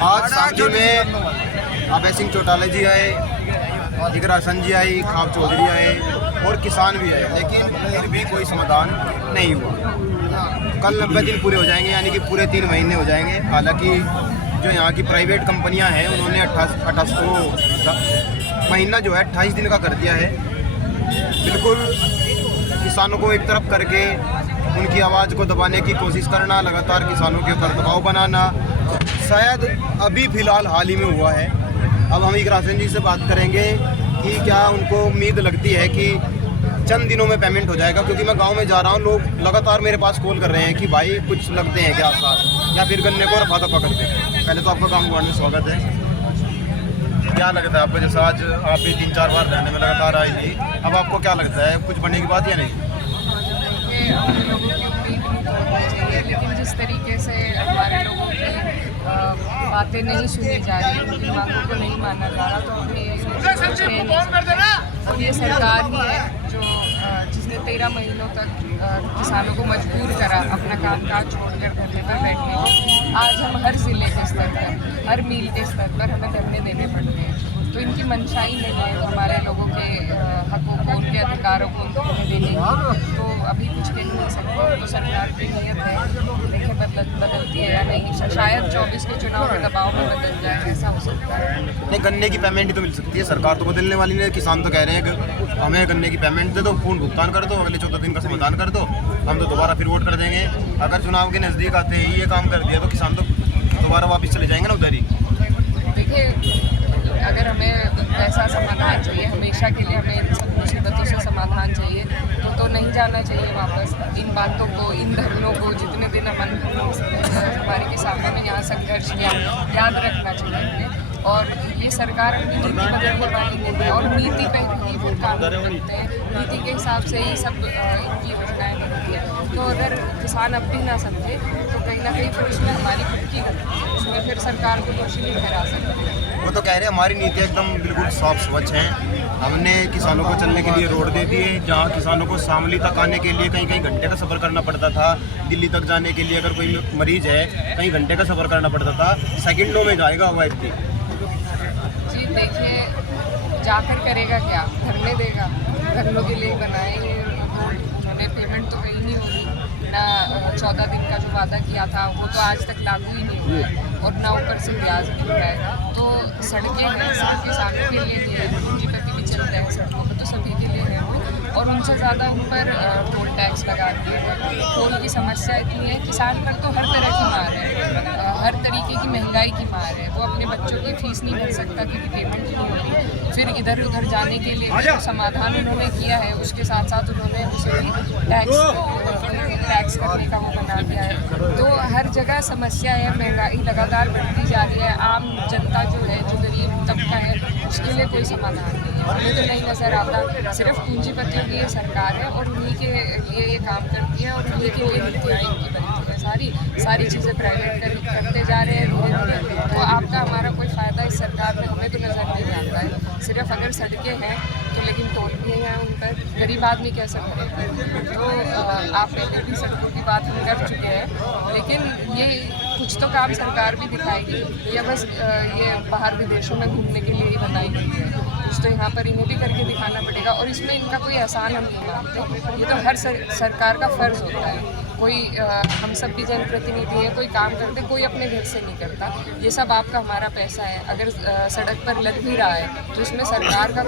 आज सांगली में अभय सिंह चौटाला जी आए, जिगर हसन जी आई, खाब चौधरी आए और किसान भी आए, लेकिन फिर भी कोई समाधान नहीं हुआ। कल 90 दिन पूरे हो जाएंगे, यानी कि पूरे 3 महीने हो जाएंगे। हालांकि जो यहाँ की प्राइवेट कंपनियाँ हैं उन्होंने 28 महीना जो है 28 दिन का कर दिया है। बिल्कुल किसानों को एक तरफ करके उनकी आवाज़ को दबाने की कोशिश करना, लगातार किसानों के ऊपर दबाव बनाना, शायद अभी फ़िलहाल हाल ही में हुआ है। अब हम इकरार हसन जी से बात करेंगे कि क्या उनको उम्मीद लगती है कि चंद दिनों में पेमेंट हो जाएगा, क्योंकि मैं गांव में जा रहा हूं, लोग लगातार मेरे पास कॉल कर रहे हैं कि भाई कुछ लगते हैं क्या आसार, या फिर गन्ने को रफा दफा करते हैं। पहले तो आपका काम में स्वागत है। क्या लगता है आपको, जैसा आज आप भी 3-4 बार रहने में लगातार आई थी, अब आपको क्या लगता है कुछ बनने की बात या नहीं? लेकिन जिस तरीके से हमारे लोगों की बातें नहीं सुनी जा रही, उनकी मांगों को नहीं माना जा रहा, तो हमें और ये सरकार ही है जो जिसने 13 महीनों तक किसानों को मजबूर करा अपना कामकाज छोड़कर धरने पर बैठने को। आज हम हर ज़िले के स्तर पर, हर मील के स्तर पर हमें धरने देने पड़ते हैं। तो इनकी मंशा ही नहीं है हमारे लोगों के हकों को, उनके अधिकारों को उन्हें देने की। तो अभी कुछ कह नहीं सकते, तो सरकार की नीयत है, देखें बदलती है या नहीं। शायद 24 के चुनाव के दबाव में बदल जाए, ऐसा हो सकता है। नहीं, गन्ने की पेमेंट तो मिल सकती है, सरकार तो बदलने वाली नहीं। किसान तो कह रहे हैं कि हमें गन्ने की पेमेंट दे दो, पूर्ण भुगतान कर दो, अगले 14 दिन का समाधान कर दो, हम तो दोबारा फिर वोट कर देंगे। अगर चुनाव के नज़दीक आते ही ये काम कर दिया तो किसान तो दोबारा वापस चले जाएंगे ना उधर ही। देखिए, अगर हमें ऐसा समाधान चाहिए, हमेशा के लिए हमें इन सब मुसीबतों से समाधान चाहिए, तो नहीं जाना चाहिए वापस। इन बातों को, इन धरनों को, जितने दिन हमारे किसानों ने यहाँ संघर्ष किया, याद रखना चाहिए हमें। और ये सरकार अपनी नीति बदलने वाली नहीं है, और नीति पे ही वो काम करते हैं, नीति के हिसाब से ही सब इनकी योजनाएँ बनती है। तो अगर किसान अब भी ना समझे तो कहीं ना कहीं फिर उसमें हमारी खुद की गलती है, उसमें फिर सरकार को दोषी नहीं ठहरा सकते। वो तो कह रहे हैं हमारी नीति एकदम बिल्कुल साफ स्वच्छ है, हमने किसानों को चलने के लिए रोड दे दिए। जहाँ किसानों को शामली तक आने के लिए कई घंटे का सफ़र करना पड़ता था, दिल्ली तक जाने के लिए अगर कोई मरीज है कई घंटे का सफ़र करना पड़ता था, सेकंडों में जाएगा वो व्यक्ति। जी देखिए, जाकर करेगा क्या, धरने देगा, धरनों के लिए बनाए उन्होंने। पेमेंट तो कहीं नहीं होगी ना, 14 दिन का जो वादा किया था वो तो आज तक लागू ही नहीं हुआ है, और ना ऊपर से ब्याज मिल रहा है। तो सड़कें हैं, सिर्फ किसानों के लिए है, पूंजीपति भी चल रहे हैं सड़कों पर, तो सभी के लिए है वो। और उनसे ज़्यादा उन पर टोल टैक्स लगा दिए हैं। टोल की समस्या इतनी है, किसान पर तो हर तरह की मार है, हर तरीके की महंगाई की मार है। वो अपने बच्चों की फीस नहीं भर सकता क्योंकि पेमेंट नहीं हो रही। फिर इधर उधर जाने के लिए जो समाधान उन्होंने किया है, उसके साथ साथ उन्होंने उसे भी टैक्स करने का वो बना दिया है। तो हर जगह समस्या है, महंगाई लगातार बढ़ती जा रही है। आम जनता जो है, जो गरीब तबका है, उसके लिए कोई समाधान नहीं है, हमें तो नहीं नज़र आता। सिर्फ पूंजीपतियों की ये सरकार है और उन्हीं के लिए ये काम करती है, और उन्हीं के लिए नीतियाँ इनकी बनती है। सारी चीज़ें प्राइवेट करते जा रहे हैं धीरे धीरे। तो आपका हमारा कोई फ़ायदा इस सरकार में हमें तो नज़र नहीं आता है। सिर्फ अगर सड़कें हैं तो, लेकिन टोल भी हैं उन पर, गरीब आदमी कैसे करेगा। तो आपने भी सड़कों की बात हम कर चुके हैं, लेकिन ये कुछ तो काम सरकार भी दिखाएगी, या बस ये बाहर विदेशों में घूमने के लिए ही बनाई गई है। कुछ तो यहाँ पर इन्हें भी करके दिखाना पड़ेगा, और इसमें इनका कोई एहसान हम नहीं मानते। ये तो हर सरकार का फ़र्ज़ होता है। कोई हम सब भी जनप्रतिनिधि हैं, कोई काम करते, कोई अपने घर से नहीं करता। ये सब आपका हमारा पैसा है, अगर सड़क पर लग भी रहा है तो इसमें सरकार का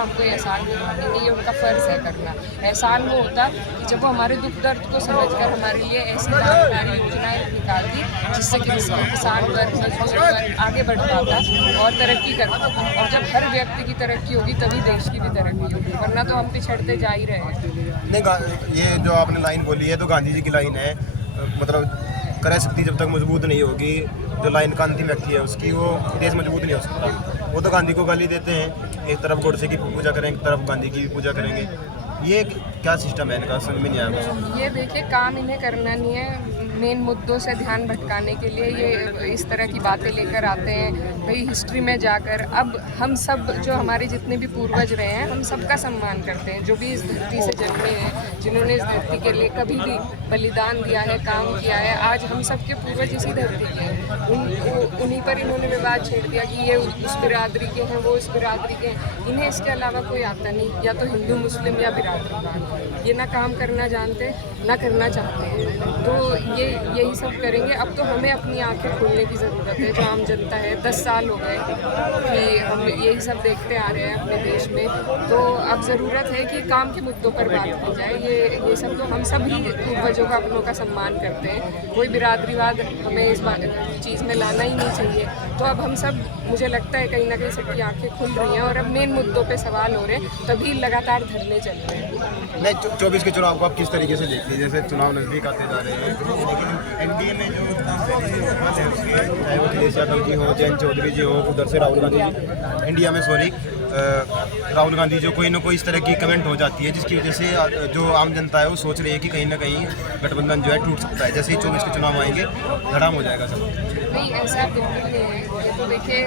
हम कोई एहसान नहीं मानेंगे, ये उनका फ़र्ज़ है करना। एहसान वो होता कि जब वो हमारे दुख दर्द को समझकर हमारे लिए ऐसी लाभकारी योजनाएँ निकालती जिससे कि किसान वर्ग, मजदूर वर्ग आगे बढ़ पाता और तरक्की कर पाता। और जब हर व्यक्ति की तरक्की होगी तभी देश की भी तरक्की होगी, वरना तो हम पिछड़ते जा ही रहे हैं। नहीं, ये जो आपने लाइन बोली है तो गांधी जी की लाइन है, मतलब क्रय शक्ति जब तक मजबूत नहीं होगी, जो लाइन कांति व्यक्ति है उसकी, वो देश मजबूत नहीं हो सकता। वो तो गांधी को गाली देते हैं, एक तरफ गोडसे की पूजा करेंगे, एक तरफ गांधी की भी पूजा करेंगे। ये क्या सिस्टम है इनका, समझ में नहीं आया। ये देखिए, काम इन्हें करना नहीं है, मेन मुद्दों से ध्यान भटकाने के लिए ये इस तरह की बातें लेकर आते हैं। भाई हिस्ट्री में जाकर अब हम सब जो हमारे जितने भी पूर्वज रहे हैं हम सबका सम्मान करते हैं, जो भी इस धरती से जन्मे हैं, जिन्होंने इस धरती के लिए कभी भी बलिदान दिया है, काम किया है। आज हम सबके पूर्वज इसी धरती के हैं। उन्हीं पर इन्होंने विवाद छेड़ दिया कि ये उस बिरादरी के हैं, वो उस बिरादरी के हैं। इन्हें इसके अलावा कोई आता नहीं, या तो हिंदू मुस्लिम या बिरादरीवाद। ये ना काम करना जानते ना करना चाहते हैं, तो ये यही सब करेंगे। अब तो हमें अपनी आंखें खोलने की ज़रूरत है, जो आम जनता है। 10 साल हो गए कि हम यही सब देखते आ रहे हैं अपने देश में, तो अब ज़रूरत है कि काम के मुद्दों पर बात की जाए। ये सब तो हम सब ही पूर्वजों का, अपनों का सम्मान करते हैं। कोई बिरादरीवाद हमें इस चीज़ में लाना ही नहीं चाहिए। तो अब हम सब, मुझे लगता है कहीं ना कहीं सबकी आंखें खुल रही हैं और अब मेन मुद्दों पे सवाल हो रहे हैं, तभी लगातार धरने चल रहे हैं। नहीं, 24 के चुनाव को आप किस तरीके से देखते हैं? जैसे चुनाव नज़दीक आते जा रहे हैं, एनडीए में जो चाहे वो अखिलेश यादव जी हो, जयंत चौधरी जी हो, उधर से राहुल गांधी जी, इंडिया में राहुल गांधी जो कोई ना कोई इस तरह की कमेंट हो जाती है, जिसकी वजह से जो आम जनता है वो सोच रही है कि कहीं ना कहीं गठबंधन जो है टूट सकता है। जैसे ही 24 के चुनाव आएंगे धड़ाम हो जाएगा सब। नहीं, ऐसा बिल्कुल नहीं है। ये तो देखिए,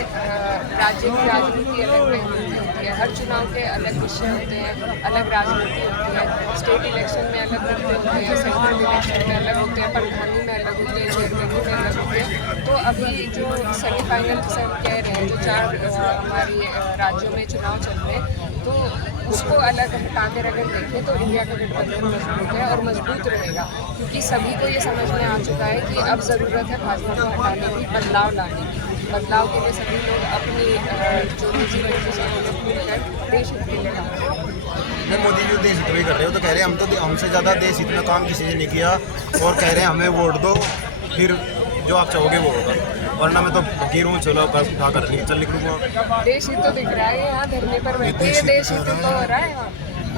राज्य की राजनीति अलग नहीं होती है। हर चुनाव के अलग विषय होते हैं, अलग राजनीति होती है। स्टेट इलेक्शन में अलग मुद्दे होते हैं, सेंट्रल इलेक्शन में अलग होते हैं, प्रधानी में अलग होते हैं, चेयरमैन में अलग होते हैं। तो अभी जो सेमीफाइनल सब कह रहे हैं, जो 4 हमारी राज्यों में चुनाव चल रहे हैं, तो उसको अलग हटाकर अगर देखें तो इंडिया का गठबंधन मजबूत है और मजबूत रहेगा, क्योंकि सभी को ये समझ में आ चुका है कि अब ज़रूरत है भाजपा को हटाने की, बदलाव लाने की। बदलाव के लिए सभी लोग अपनी जो निजी नीति से मिलकर देश हित के लिए काम करें। नहीं, मोदी जी देश हित में कर रहे हो तो कह रहे हैं हम तो हमसे ज़्यादा देश हित में काम किसी ने नहीं किया, और कह रहे हैं हमें वोट दो, फिर जो आप चाहोगे वो होगा, वरना मैं तो फकीर हूँ, चलो बस उठा कर चल निकलूँगा। देश हित तो दिख रहा है, यहाँ धरने पर बैठे ये देश हित तो हो रहा है। यहाँ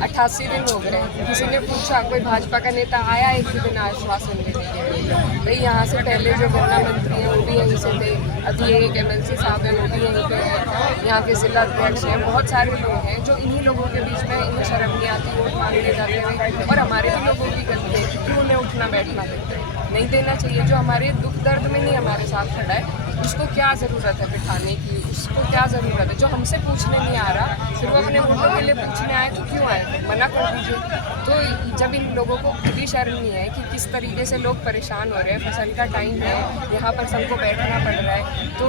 88 दिन हो गए, किसी ने पूछा, कोई भाजपा का नेता आया एक भी दिन आश्वासन देने के लिए? भाई यहाँ से पहले जो गन्ना मंत्री हैं वो भी यहीं से थे, अभी एक MLC साहब हैं वो भी यहीं पे हैं, यहाँ के जिला अध्यक्ष हैं, बहुत सारे लोग हैं जो इन्हीं लोगों के बीच में इन्हें शर्म नहीं आती वोट मांगने जाते हैं। और हमारे भी लोगों की गलती है, क्योंकि उन्हें उठना बैठना देते हैं, नहीं देना चाहिए। जो हमारे दुख दर्द में नहीं हमारे साथ खड़ा है, उसको क्या ज़रूरत है बिठाने की, उसको क्या ज़रूरत है? जो हमसे पूछने नहीं आ रहा, सिर्फ अपने वोटों के लिए पूछने आए तो क्यों आए? मना कर दीजिए। तो जब इन लोगों को खुद ही शर्म नहीं है कि किस तरीके से लोग परेशान हो रहे हैं, फसल का टाइम है, यहाँ पर सबको बैठना पड़ रहा है, तो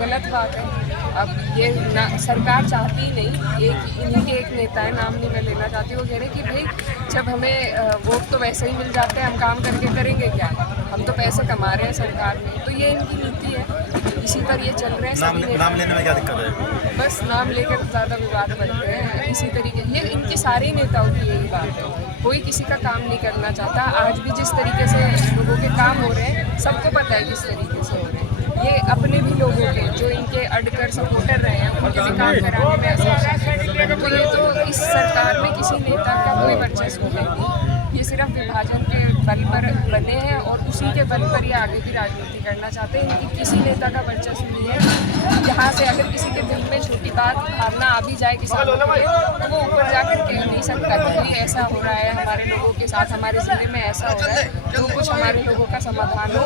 गलत बात है। अब ये ना सरकार चाहती ही नहीं, इन्हीं के एक नेता है, नाम नहीं मैं लेना चाहती, वो कह रहे कि भाई जब हमें वोट तो वैसे ही मिल जाते हैं, हम काम करके करेंगे क्या? हम तो पैसे कमा रहे हैं सरकार में। तो ये इनकी नीति है, इसी पर ये चल रहे हैं। नाम लेने में क्या दिक्कत है? बस नाम लेकर ज़्यादा विवाद बढ़ते हैं इसी तरीके। ये इनके सारे नेताओं की यही बात है, कोई किसी का काम नहीं करना चाहता। आज भी जिस तरीके से लोगों के काम हो रहे हैं, सबको पता है किस तरीके से हो रहे हैं। ये अपने भी लोगों के जो इनके अड़कर सपोर्टर रहे हैं, उनके भी काम कराने में ऐसा है। तो ये तो इस सरकार में किसी नेता का कोई वर्चस्व नहीं, ये सिर्फ विभाजन के बल पर बने हैं और उसी के बल पर ये आगे की राजनीति करना चाहते हैं। इनकी किसी नेता का वर्चस्व नहीं है। यहाँ से अगर किसी के दिल में छोटी बात भावना आ भी जाए किसानों के लिए, तो वो ऊपर जाकर कह नहीं सकता कि ऐसा हो रहा है हमारे लोगों के साथ, हमारे ज़िले में ऐसा हो रहा है, जो कुछ हमारे लोगों का समाधान हो।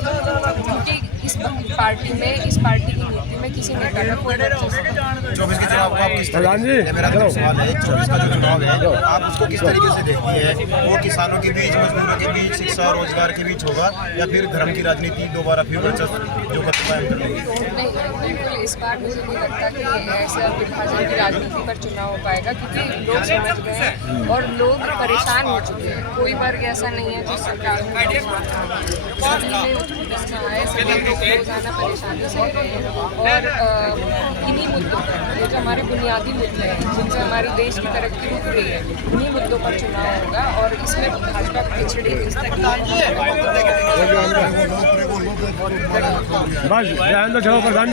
क्योंकि इस पार्टी में, इस पार्टी की नीति में किसी नेता का कोई वर्चस्व नहीं। 24 के चुनाव को आप किस तरीके, मेरा तो सवाल है, 24 का जो चुनाव है आप उसको किस तरीके से देखती है? वो किसानों के बीच, मजदूरों के बीच, शिक्षा रोजगार के बीच होगा, या फिर धर्म की राजनीति दोबारा फिर वर्चस्व जो नहीं, बिल्कुल इस बार मुझे नहीं लगता कि ऐसे विभाजन की राजनीति पर चुनाव हो पाएगा, क्योंकि लोग समझ गए हैं और लोग परेशान हो चुके हैं। कोई वर्ग ऐसा नहीं है जो सरकार में है, सभी लोग रोजाना परेशानी से रहे हैं। और इन्हीं मुद्दों पर, ये जो हमारे बुनियादी मुद्दे हैं जिनसे हमारे देश की तरक्की रुक रही है, इन्हीं मुद्दों पर चुनाव होगा। और इसमें भाजपा पिछड़ी बस ध्यान तो चलो प्रधान जी।